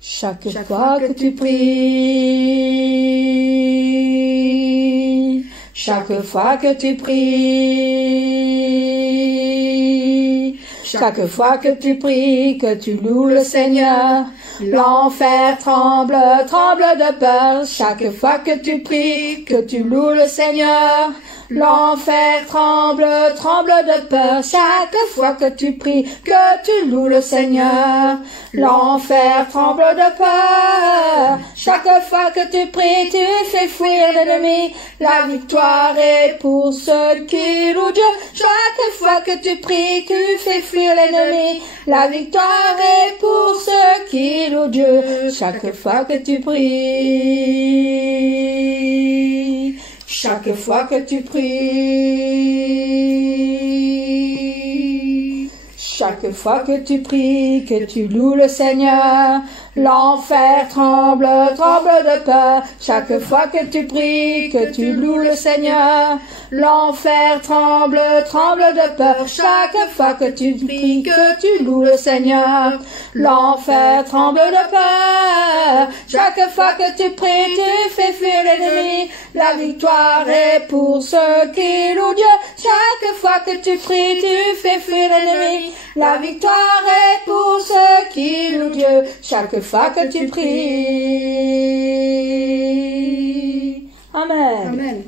Chaque fois que tu pries, chaque fois que tu pries, chaque fois que tu pries, que tu loues le Seigneur, l'enfer tremble, tremble de peur. Chaque fois que tu pries, que tu loues le Seigneur, l'enfer tremble, tremble de peur. Chaque fois que tu pries, que tu loues le Seigneur, l'enfer tremble de peur. Chaque fois que tu pries, tu fais fuir l'ennemi. La victoire est pour ceux qui louent Dieu. Chaque fois que tu pries, tu fais fuir l'ennemi. La victoire est pour ceux qui louent Dieu. Chaque fois que tu pries, chaque fois que tu pries, chaque fois que tu pries, que tu loues le Seigneur, l'enfer tremble, tremble de peur. Chaque fois que tu pries, que tu loues le Seigneur, l'enfer tremble, tremble de peur. Chaque fois que tu pries, que tu loues le Seigneur, l'enfer tremble de peur. Chaque fois que tu pries, tu fais fuir l'ennemi. La victoire est pour ceux qui louent Dieu. Chaque fois que tu pries, tu fais fuir l'ennemi. La victoire est pour ceux qui louent Dieu. Chaque fois que tu pries. Amen. Amen.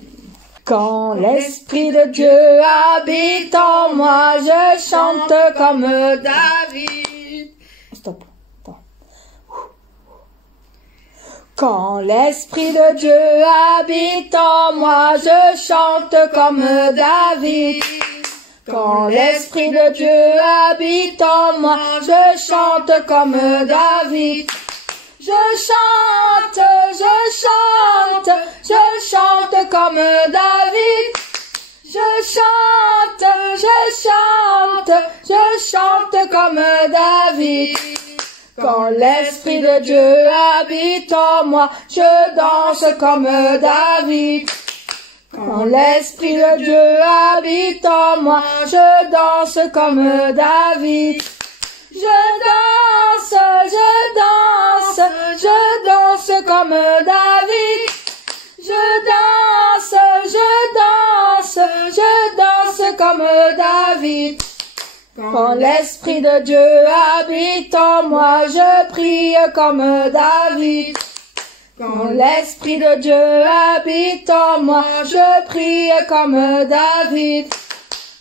Quand l'Esprit de Dieu habite en moi, je chante comme David. Stop. Attends. Quand l'Esprit de Dieu habite en moi, je chante comme David. Quand l'Esprit de Dieu habite en moi, je chante comme David. Je chante, je chante, je chante comme David. Je chante, je chante, je chante comme David. Quand l'Esprit de Dieu habite en moi, je danse comme David. Quand l'Esprit de Dieu habite en moi, je danse comme David. Je danse, je danse, je danse comme David. Je danse, je danse, je danse comme David. Quand l'Esprit de Dieu habite en moi, je prie comme David. Quand l'Esprit de Dieu habite en moi, je prie comme David.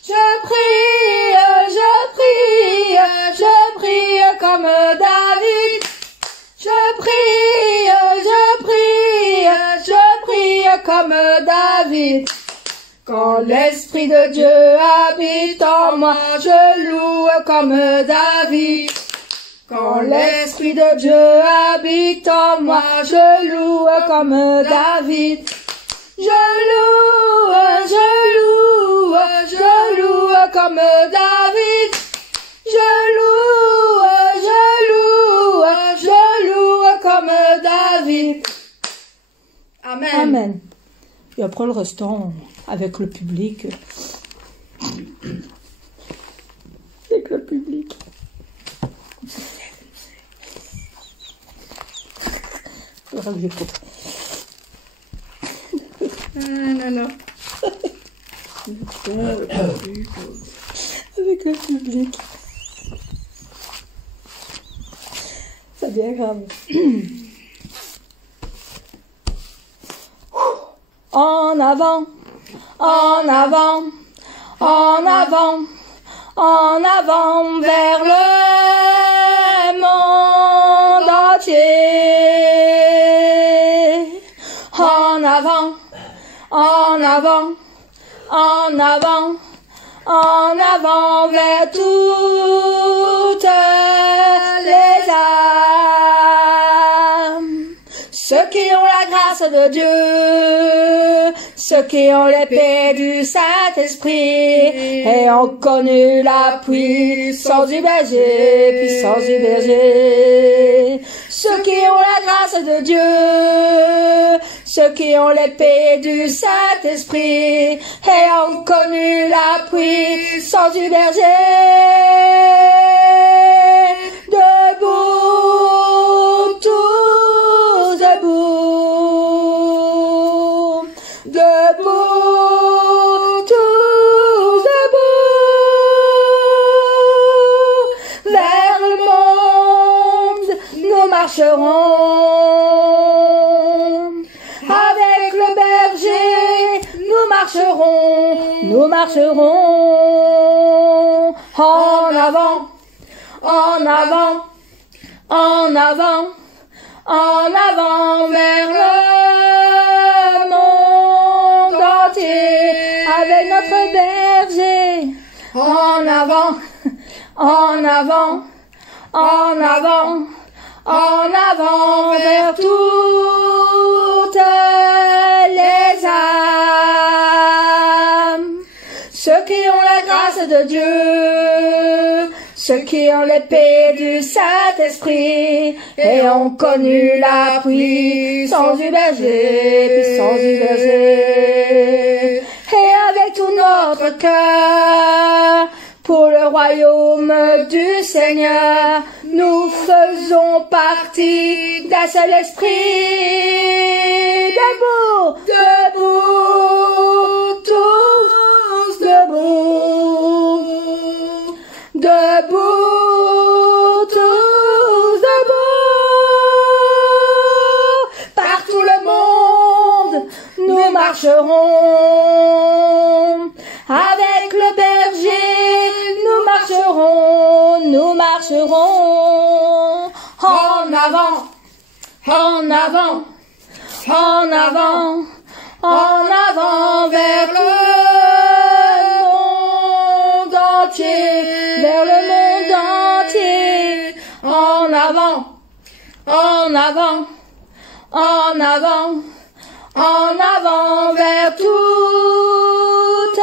Je prie, je prie, je prie comme David. Je prie, je prie, je prie comme David. Quand l'Esprit de Dieu habite en moi, je loue comme David. Quand l'Esprit de Dieu habite en moi, je loue comme David. Je loue, je loue, je loue comme David. Je loue, je loue, je loue comme David. Amen. Amen. Et après le restant, avec le public. Avec le public. Il faudra que j'écoute. Non, non. Avec le public. C'est bien grave. En avant, en avant, en avant, en avant vers le monde entier. En avant, en avant, en avant, en avant vers toutes les âmes. Ceux qui ont la grâce de Dieu, ceux qui ont l'épée du Saint-Esprit et ont connu la puissance du berger, puissance du berger. Ceux qui ont la grâce de Dieu, ceux qui ont l'épée du Saint-Esprit et ont connu la puissance du berger. Debout marcherons. Avec le berger, nous marcherons. En avant, en avant, en avant, en avant vers le monde entier. Avec notre berger, en avant, en avant, en avant, en avant vers toutes les âmes. Ceux qui ont la grâce de Dieu, ceux qui ont l'épée du Saint-Esprit et ont connu la puissance du berger, Et avec tout notre cœur, pour le royaume du Seigneur, nous faisons partie d'un seul esprit. Debout, debout, tous debout. Debout, tous debout. Par tout le monde, nous marcherons. Avec le berger, nous marcherons. En avant, en avant, en avant, en avant vers le monde entier, vers le monde entier. En avant, en avant, en avant, en avant vers toutes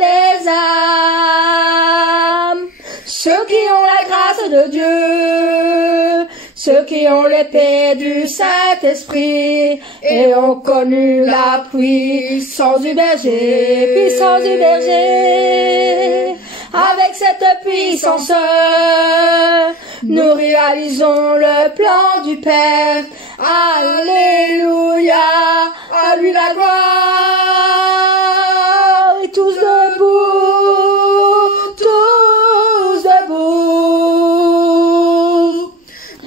les âmes. Ceux qui ont la grâce de Dieu, ceux qui ont l'épée du Saint-Esprit et ont connu la puissance du berger, Avec cette puissance, nous réalisons le plan du Père. Alléluia, à lui la gloire. Et tous debout, tous debout.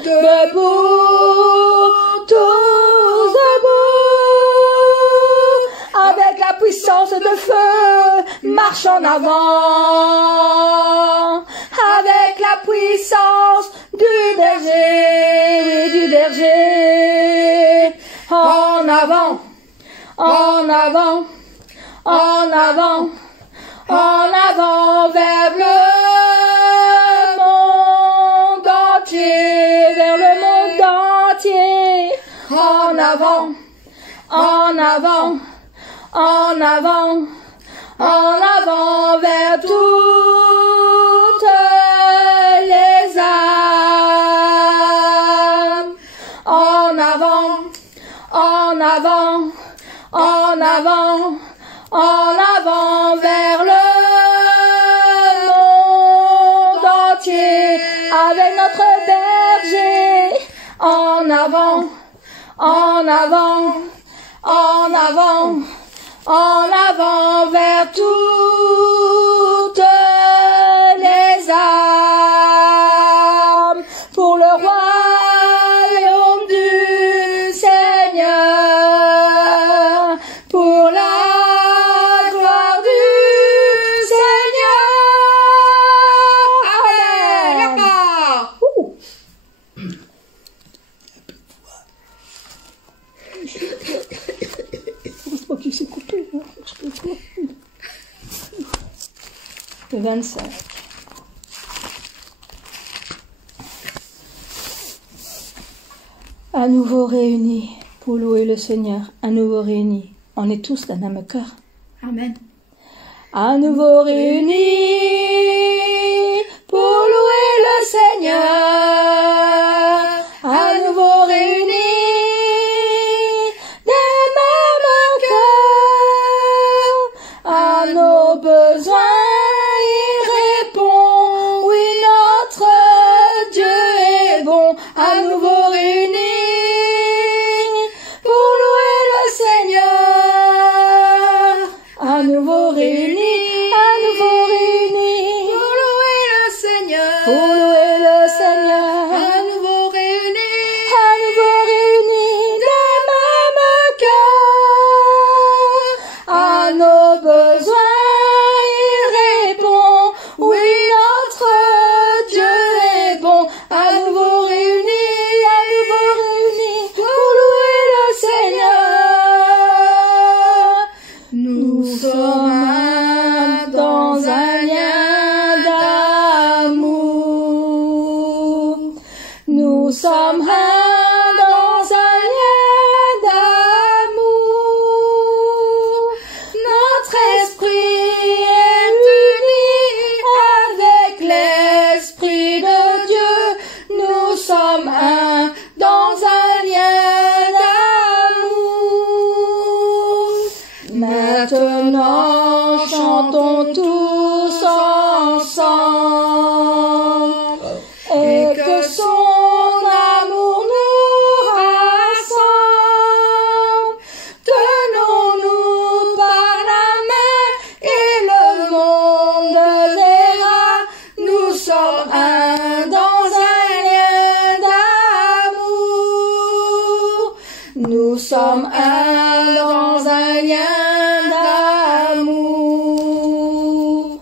Debout, tous debout. Avec la puissance de feu, marche en avant. Avec la puissance du berger, du berger. En avant, en avant, en avant, en avant vers le monde entier, vers le monde entier. En avant, en avant, en avant, en avant vers toutes les âmes. En avant, en avant, en avant, en avant vers le monde entier. Avec notre berger, en avant, en avant, en avant, en avant vers toutes les âmes. Pour le royaume du Seigneur, pour la gloire du Seigneur. Amen. Le 25. À nouveau réunis pour louer le Seigneur, à nouveau réunis. On est tous d'un même cœur. Amen. À nouveau réunis pour louer le Seigneur. À nouveau réunis d'un même cœur. À nos besoins il répond. Oui, notre Dieu est bon. À nouveau réunis pour louer le Seigneur. À nouveau réunis. Pour louer le Seigneur. Nous sommes un dans un lien d'amour. Notre esprit est uni avec l'Esprit de Dieu. Nous sommes un dans un lien d'amour. Maintenant, chantons tous ensemble et que son amour nous rassemble. Tenons-nous par la main et le monde verra. Nous sommes un dans un lien d'amour. Nous sommes un dans un lien d'amour.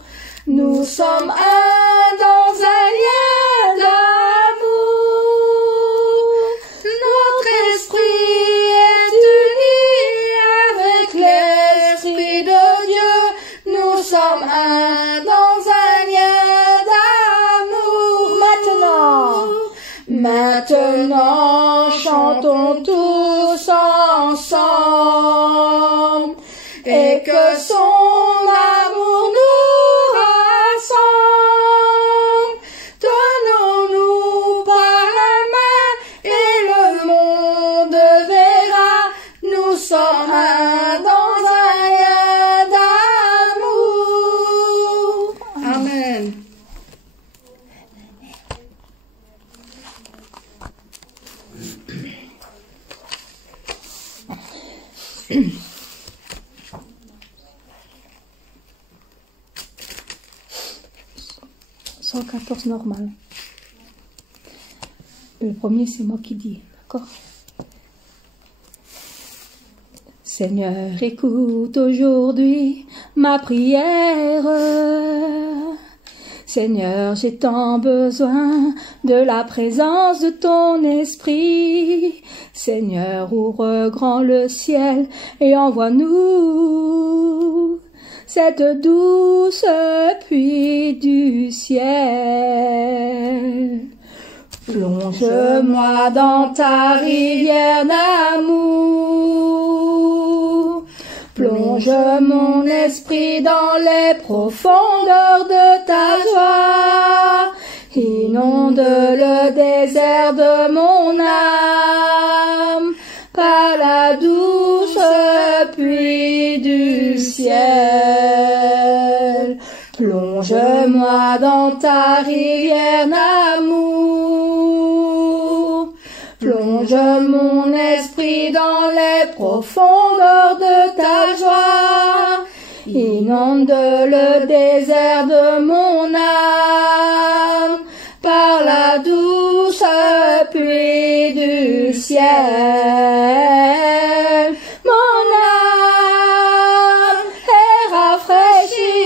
Nous sommes un dans un lien d'amour. Notre esprit est uni avec l'Esprit de Dieu. Nous sommes un dans un lien d'amour. Maintenant, chantons tous ensemble et que son amour nous rassemble. Tenons-nous par la main et le monde verra. Nous sommes un dans un lien d'amour. Amen. (114) normal. Le premier, c'est moi qui dis, d'accord? Seigneur, écoute aujourd'hui ma prière. Seigneur, j'ai tant besoin de la présence de ton esprit. Seigneur, ouvre grand le ciel et envoie-nous cette douce pluie du ciel. Plonge-moi dans ta rivière d'amour. Plonge mon esprit dans les profondeurs de ta joie. Inonde le désert de mon âme par la douce pluie du ciel. Plonge-moi dans ta rivière d'amour. Plonge mon esprit dans les profondeurs de ta joie. Inonde le désert de mon âme par la douce pluie du ciel. Mon âme est rafraîchie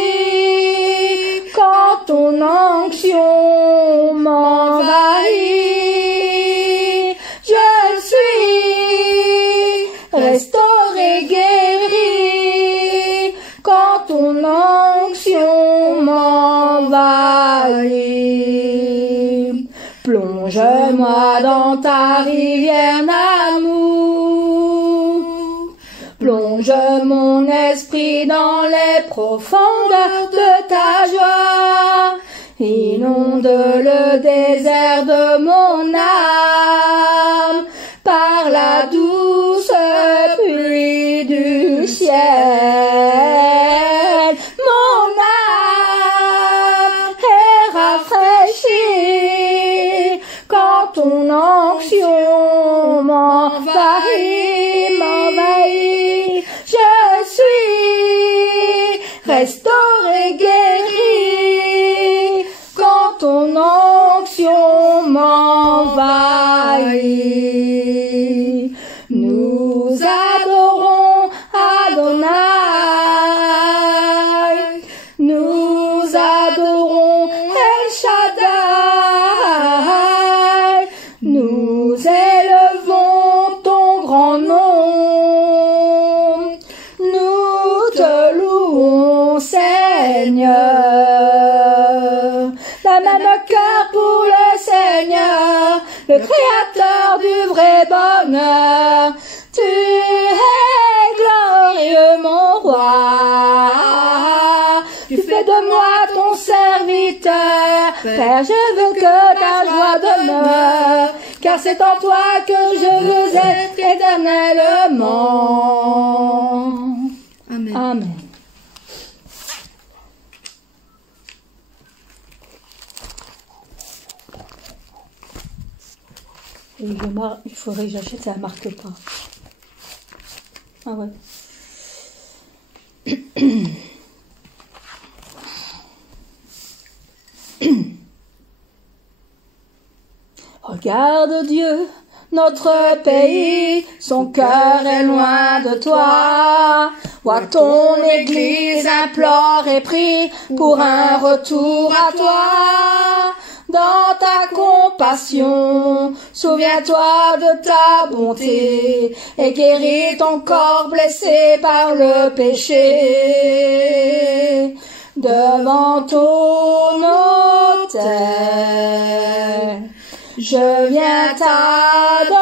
quand ton onction m'envahit. Je suis restauré, guéri quand ton onction m'envahit. Plonge-moi dans ta rivière d'amour. Plonge mon esprit dans les profondeurs de ta joie. Inonde le désert de mon âme par la douce pluie du ciel. Mon âme est rafraîchie quand ton onction m'envahit. Je suis restauré, guéri quand ton onction m'envahit. Nous adorons Adonai, nous adorons El Shaddai, nous élevons ton grand nom, nous te louons Seigneur. La même cœur pour le Seigneur, le créateur du vrai bonheur. Tu es glorieux, mon roi. Tu fais de moi ton serviteur. Père, je veux que ta joie demeure, car c'est en toi que je veux être éternellement. Amen. Amen. Et il faudrait que j'achète, ça ne marque pas. Ah ouais. Regarde Dieu, notre pays, son cœur est loin de toi. Vois ton Église implore et prie pour un retour à toi. Dans ta compassion, souviens-toi de ta bonté et guéris ton corps blessé par le péché. Devant ton autel, je viens t'adorer,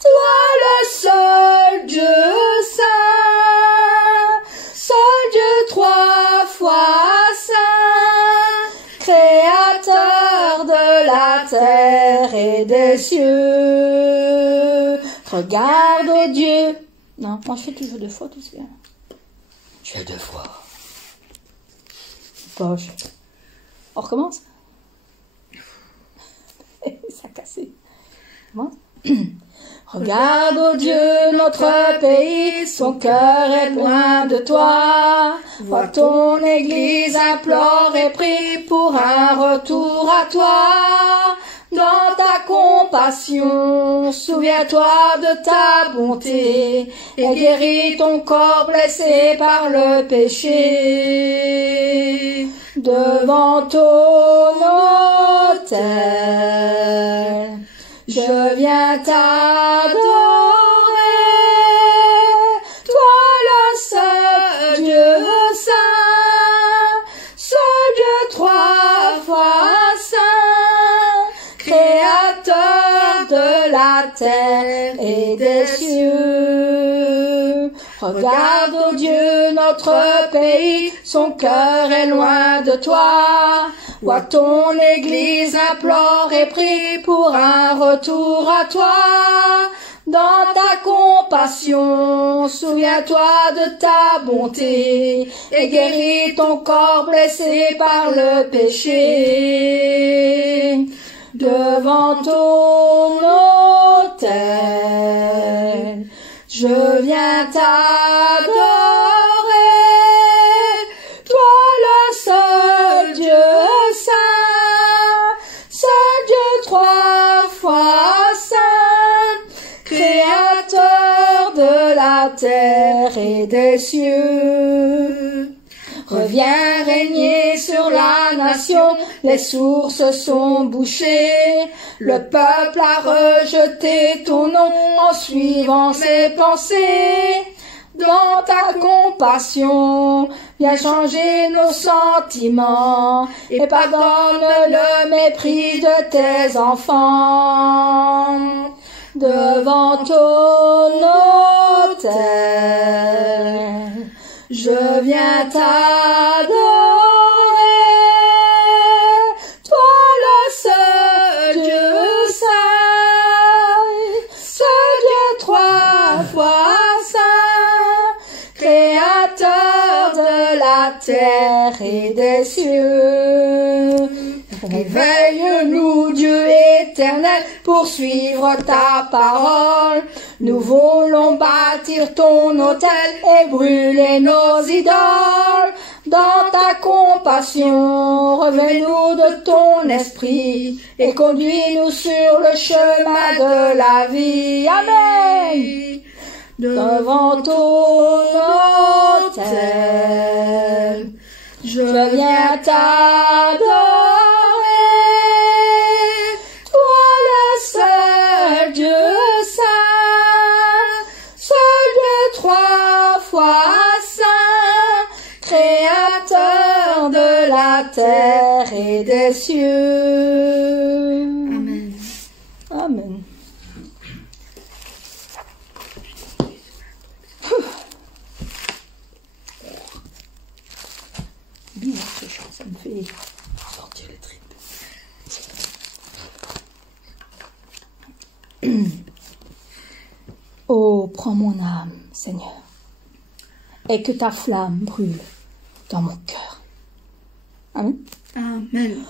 toi le seul Dieu saint, seul Dieu trois fois saint, créateur de la terre et des cieux. Regarde, oh Dieu. Non, moi je fais toujours deux fois tout ça. Je fais deux fois. Poche. On recommence? Ça a cassé. Comment? Regarde, oh Dieu, notre pays, son cœur est loin de toi. Vois ton Église implore et prie pour un retour à toi. Dans ta compassion, souviens-toi de ta bonté et guéris ton corps blessé par le péché. Devant ton autel, je viens t'adorer, toi le seul Dieu saint, seul Dieu trois fois saint, créateur de la terre et des cieux. Regarde, oh Dieu, notre pays, son cœur est loin de toi. Vois ton Église implore et prie pour un retour à toi. Dans ta compassion, souviens-toi de ta bonté et guéris ton corps blessé par le péché. Devant ton autel, je viens t'adorer, toi le seul Dieu saint, seul Dieu trois fois saint, créateur de la terre et des cieux. Reviens régner sur la nation, les sources sont bouchées. Le peuple a rejeté ton nom en suivant ses pensées. Dans ta compassion, viens changer nos sentiments et pardonne le mépris de tes enfants. Devant ton autel, je viens t'adorer, toi le seul Dieu saint, seul Dieu trois fois saint, créateur de la terre et des cieux. Réveille-nous, Dieu éternel, pour suivre ta parole. Nous voulons bâtir ton autel et brûler nos idoles. Dans ta compassion, revêt-nous de ton esprit et conduis-nous sur le chemin de la vie. Amen. Devant ton autel, je viens t'adorer, toi le seul Dieu saint, seul Dieu trois fois saint, créateur de la terre et des cieux. Oh, prends mon âme, Seigneur, et que ta flamme brûle dans mon cœur. Amen. Amen.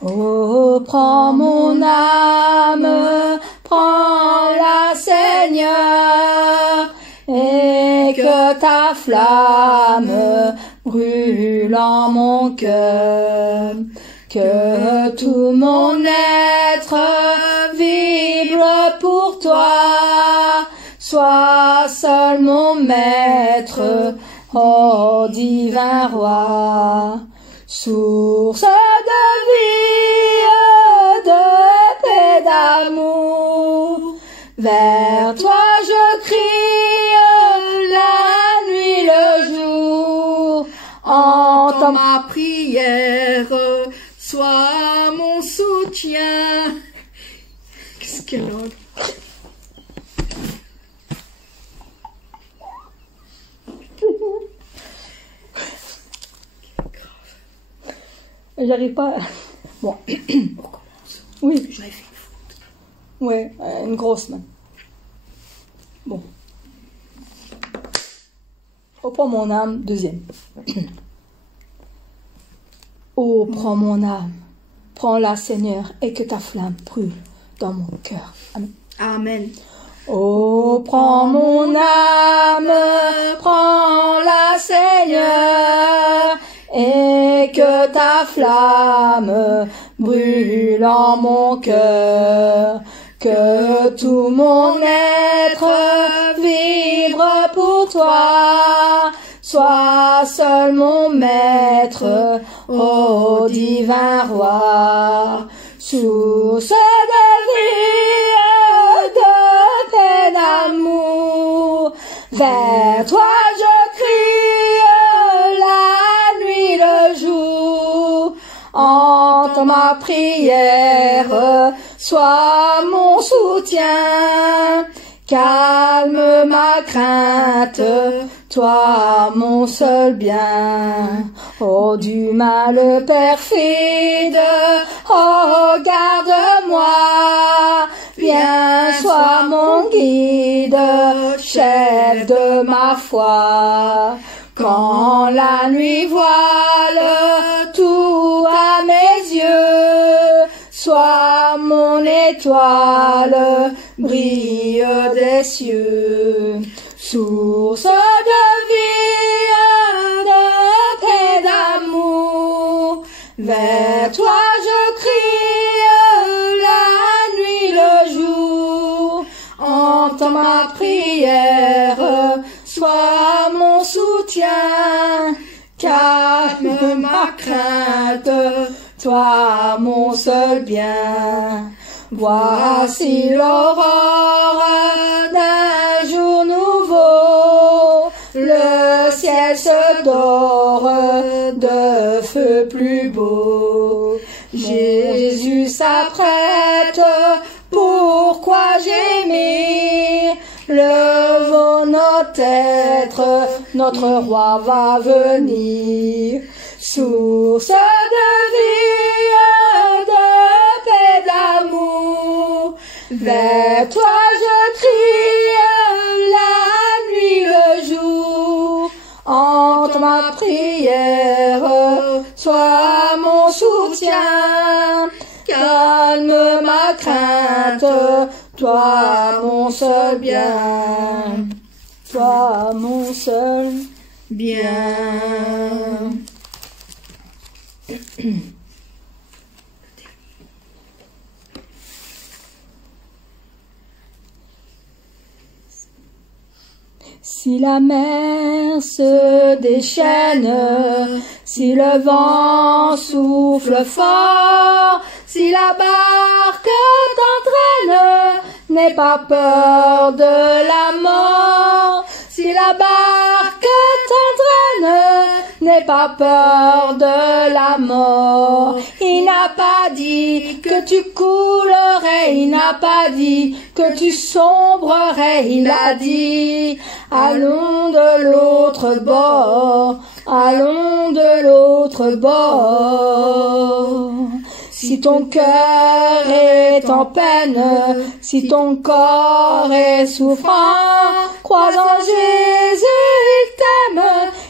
Oh, prends mon âme, prends-la, Seigneur, et que ta flamme brûle en mon cœur. Que tout mon être vibre pour toi, sois seul mon maître, ô divin roi. Source de vie, de paix, d'amour, vers toi je crie la nuit, le jour. Entends ma prière, sois mon soutien. Qu'est-ce qu'elle a? J'arrive pas. Bon. On recommence. Oui. J'avais fait une faute. Ouais, une grosse main. Bon. Reprends mon âme, deuxième. Oh, prends mon âme, prends-la, Seigneur, et que ta flamme brûle dans mon cœur. Amen. Amen. Oh, prends mon âme, prends-la, Seigneur, et que ta flamme brûle en mon cœur. Que tout mon être vibre pour toi, sois seul mon maître, ô divin roi. Source de vie, de paix, d'amour, vers toi je crie la nuit, le jour. Entends ma prière, sois mon soutien, calme ma crainte, toi mon seul bien. Oh, du mal perfide, oh, garde-moi, viens, sois mon guide, chef de ma foi. Quand la nuit voile tout à mes yeux, sois mon étoile, brille des cieux. Source de vie, de paix, d'amour, vers toi je crie la nuit, le jour. Entends ma prière, sois mon soutien, calme ma crainte, toi mon seul bien. Voici l'aurore d'un jour nouveau, le ciel se dore de feu plus beau. Jésus s'apprête, pourquoi gémir? Levons notre être, notre roi va venir. Source de vie, de paix, d'amour, vers toi je crie la nuit, le jour. Entends ma prière, sois mon soutien, calme ma crainte, toi mon seul bien, toi mon seul bien. Si la mer se déchaîne, si le vent souffle fort, si la barque t'entraîne, n'aie pas peur de la mort. Si la barque t'entraîne, n'aie pas peur de la mort. Il n'a pas dit que tu coulerais, il n'a pas dit que tu sombrerais, il a dit allons de l'autre bord, allons de l'autre bord. Si ton cœur est est en peine, si ton corps est souffrant, crois en Jésus, il t'aime,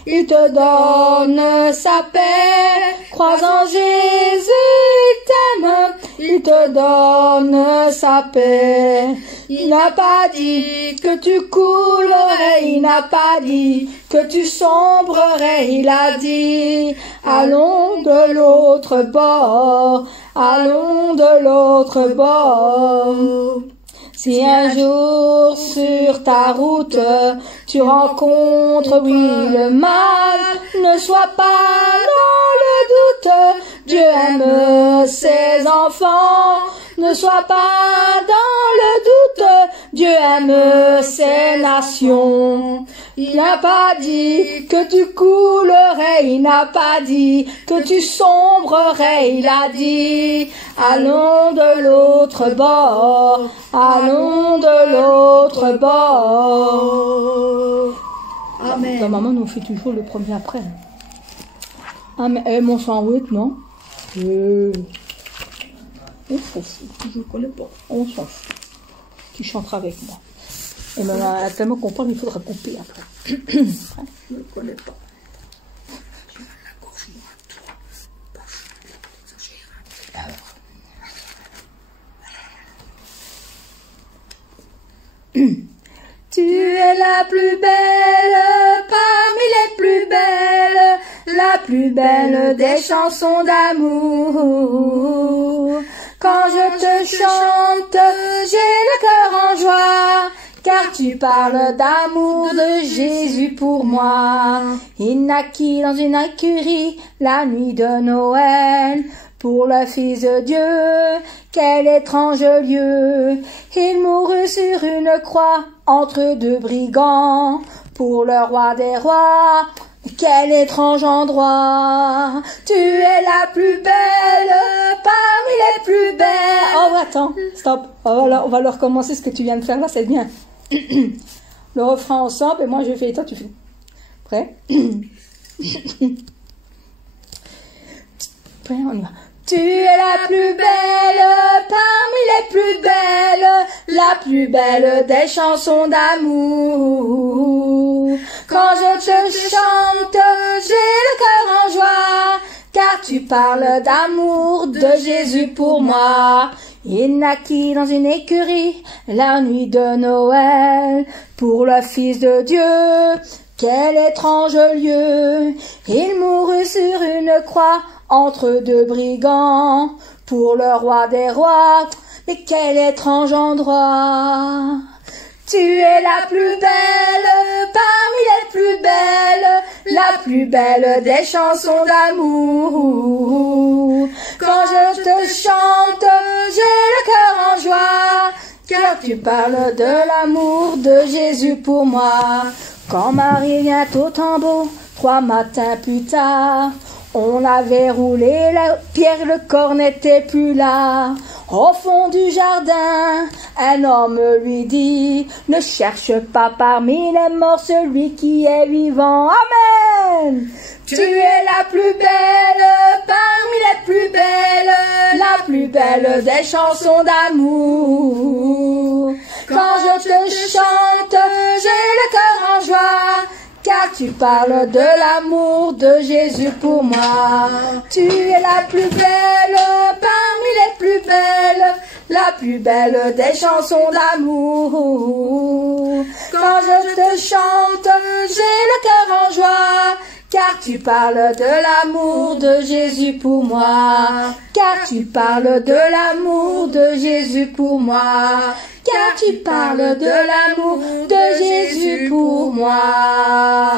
il te donne sa paix. Crois en Jésus, il t'aime, il te donne sa paix. Il n'a pas dit que tu coulerais, il n'a pas dit que tu sombrerais, il a dit, allons de l'autre bord, allons de l'autre bord. Si un jour sur ta route tu rencontres, oui, le mal, ne sois pas dans le doute. Dieu aime ses enfants, ne sois pas dans le doute. Dieu aime ses nations. Il n'a pas dit que tu coulerais, il n'a pas dit que tu sombrerais, il a dit, allons de l'autre bord, allons de l'autre bord. Amen. Ta maman nous fait toujours le premier après. Ah mais mon sandwich, non? On s'en fout. Je ne connais pas. On s'en fout. Tu chanteras avec moi. Et maintenant, tellement qu'on parle, il faudra couper après. Je ne connais pas. Tu es la plus belle parmi les plus belles, la plus belle des chansons d'amour. Quand je te chante, j'ai le cœur en joie, car tu parles d'amour de Jésus pour moi. Il naquit dans une écurie la nuit de Noël, pour le Fils de Dieu, quel étrange lieu. Il mourut sur une croix entre deux brigands, pour le roi des rois, quel étrange endroit. Tu es la plus belle parmi les plus belles. Oh, attends, stop. On va le recommencer, ce que tu viens de faire là, c'est bien. Le refrain ensemble, et moi je fais, et toi tu fais. Prêt? Prêt, on y va. Tu es la plus belle parmi les plus belles, la plus belle des chansons d'amour. Quand je te chante, j'ai le cœur en joie, car tu parles d'amour de Jésus pour moi. Il naquit dans une écurie la nuit de Noël, pour le Fils de Dieu, quel étrange lieu. Il mourut sur une croix entre deux brigands, pour le roi des rois, mais quel étrange endroit. Tu es la plus belle parmi les plus belles, la plus belle des chansons d'amour. Quand je te chante, j'ai le cœur en joie, car tu parles de l'amour de Jésus pour moi. Quand Marie vient au tombeau, 3 matins plus tard, on avait roulé la pierre, le corps n'était plus là. Au fond du jardin, un homme lui dit, ne cherche pas parmi les morts celui qui est vivant. Amen. Tu es la plus belle parmi les plus belles, la plus belle des chansons d'amour. Quand je te chante, j'ai le cœur en joie, car tu parles de l'amour de Jésus pour moi. Tu es la plus belle parmi les plus belles, la plus belle des chansons d'amour. Quand je te chante, j'ai le cœur en joie, car tu parles de l'amour de Jésus pour moi. Car tu parles de l'amour de Jésus pour moi. Car tu parles de l'amour de Jésus pour moi.